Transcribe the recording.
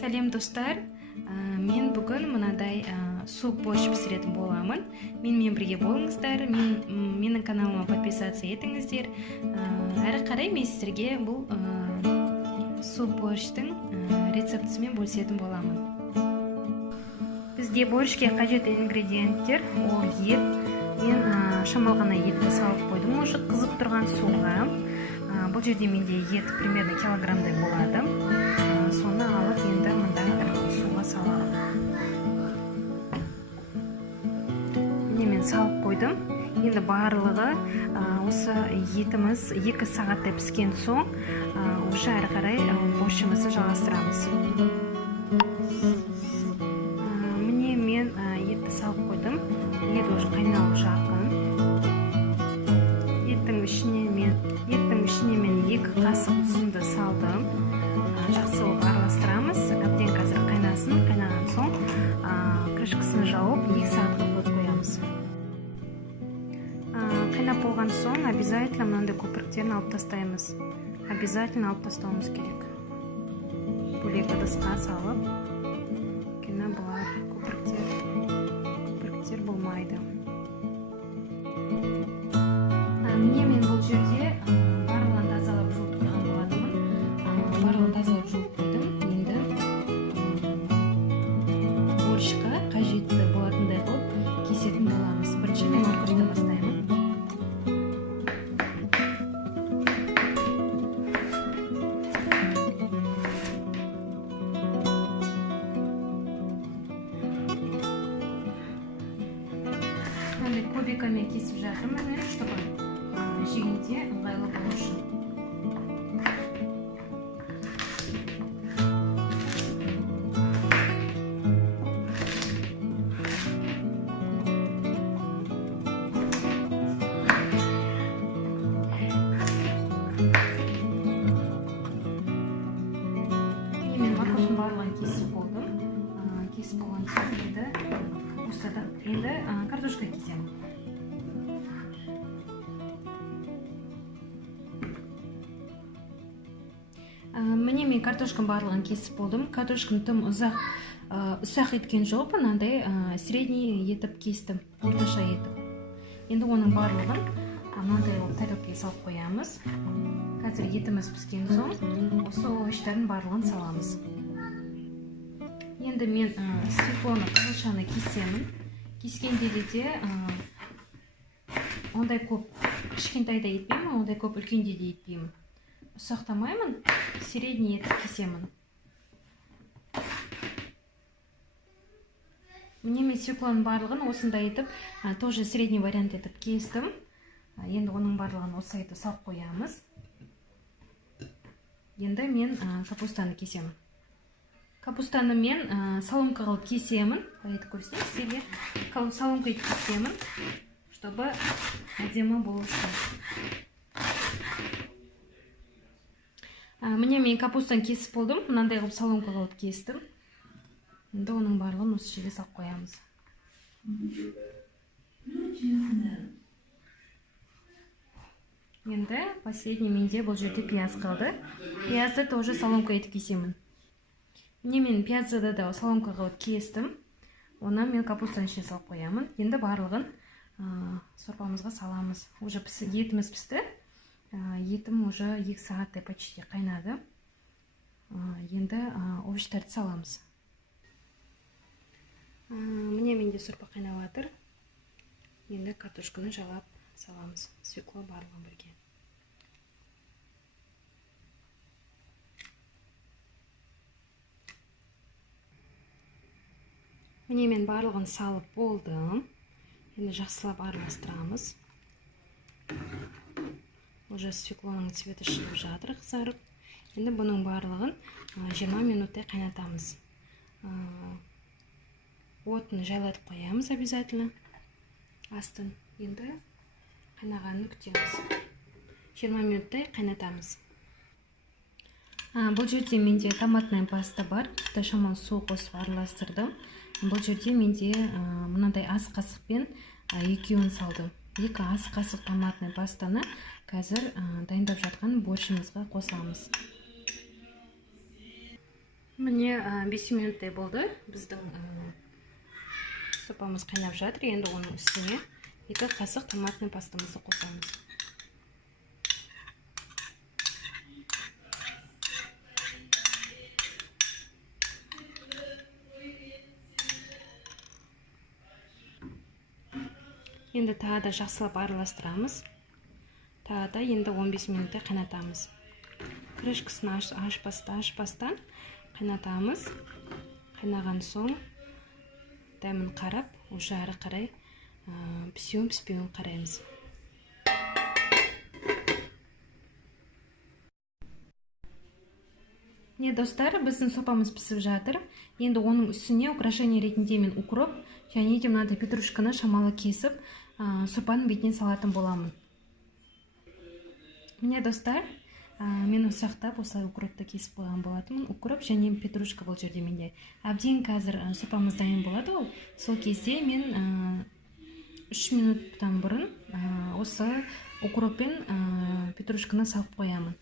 Сәлем достар, мен бүгін мынадай суп борщ пісіретін боламын. Менімен бірге болыңыздар, менің каналыма подписаться етіңіздер. Әрі қарай мен сіздерге бұл суп борщтың рецептісімен бөлісетін боламын. Бізде борщке қажетті ингредиенттер ол ет. Мен шамалғана етті салып қойдым уже қызып тұрған суға. Бұл жерде менде ет примерно килограммдай болады. Соны алып енді мында суға саламын. Мен салып қойдым. Енді барлығы осы етіміз 2 сағаттай піскен соң уже әрі қарай борщымызды жалғастырамыз. Міне мен етті салып қойдым. Ет уже қайнауы жақын. Еттің ішіне мен 2 қасық тұзымды салдым. Жақсылып араластырамыз. Әбден қазір қайнасын. Қайнаған соң крышкасын жауып 2 сағатқа қойып қоямыз. Қайнап болған соң обязательно мынандай көпіріктерін алып тастаймыз. Обязательно алып тастауымыз керек. Бөлек ыдысқа салып, өйткені бұлар көпіріктер болмайды. Міне мен бұл жерде барлығын тазалап жуып тұрған болатынмын. Барлығын тазалап жуып қойдым. Енді борщқа қажетті болатындай қылып кесетін боламыз. Бірінші мен морковьті бастаймын. Кубиками кесіп жатырмын, чтобы жегенде ыңғайлы болу үшін. Мен морковьтың барлығын кесіп болдым. Кесіп болған соң енді картошка кесемін. Міне мен картошканың барлығын кесіп болдым. Картошканы тым ұсақ еткен жоқ, мынандай средний етіп кестім, орташа етіп. Енді оның барлығын мынандай тарелкаға салып қоямыз. Қазір етіміз піскен соң осы овощтардың барлығын саламыз. Енді мен свекланы, қызылшаны кесемін. Кескенде де ондай көп кішкентайда етпеймін, ондай көп үлкенде де етпеймін. Ұсақтамаймын, средний етіп кесемін. Міне мен свекланың барлығын осындай етіп, тоже средний вариант етіп кестім. Енді оның барлығын осы етіп салып қоямыз. Енді мен капустаны кесемін. Капустаны мен соломка қылып кесемін. Айтып көрсетейін сізге. Соломка етіп кесемін, чтобы әдемі болу үшін. Міне мен капустаны кесіп болдым. Мынандай қылып соломка қылып кестім. Енді оның барлығын осы жерге салып қоямыз. Енді последний менде бұл жерде пияз қалды. Пиязды тоже соломка етіп кесемін. Міне мен пиязды да соломка қылып кестім. Оны мен капустаны ішіне салып қоямын. Енді барлығын сорпамызға саламыз. Уже етіміз пісті. Етім уже 2 сағаттай почти қайнады. Енді овощтарды саламыз. Міне менде сорпа қайнап жатыр. Енді картошканы жалап саламыз. Свекло барлығын бірге. Міне мен барлығын салып болдым. Енді жақсылап араластырамыз. Уже свеклоның цветі шығып жатыр, қызарып. Енді бұның барлығын 20 минуттай қайнатамыз. Отын жайлатып қоямыз обязательно. Астын. Енді қайнағанын күтеміз. 20 минуттай қайнатамыз. Бұл жерде менде томатная паста бар. Шамал су қосып араластырдым. Бұл жерде менде мынандай ас қасықпен 2-ін салдым. 2 ас қасық томатная пастаны қазір дайындап жатқан борщымызға қосамыз. Міне 5 минуттай болды. Біздің сопамыз қайнап жатыр. Енді оның үстіне 2 қасық томатный пастамызды қосамыз. Енді тағы да жақсылап араластырамыз. Тағы да енді 15 минуттай қайнатамыз. Крышкасын ашпастан қайнатамыз. Қайнаған соң дәмін қарап, уже ары қарай піспеуін қараймыз. Не достар, біздің сопамыз пісіп жатыр. Енді оның үстіне украшение ретінде мен укроп және де мынадай петрушканы шамалы кесіп, сопаның бетіне салатын боламын. Міне достар, мен осы жақта осылай укропты кесіп қойған болатынмын. Укроп және петрушка бұл жерде менде. Әбден қазір сопамыз дайын болады ғой. Сол кезде мен 3 минуттан бұрын осы укроп пен петрушканы салып қоямын.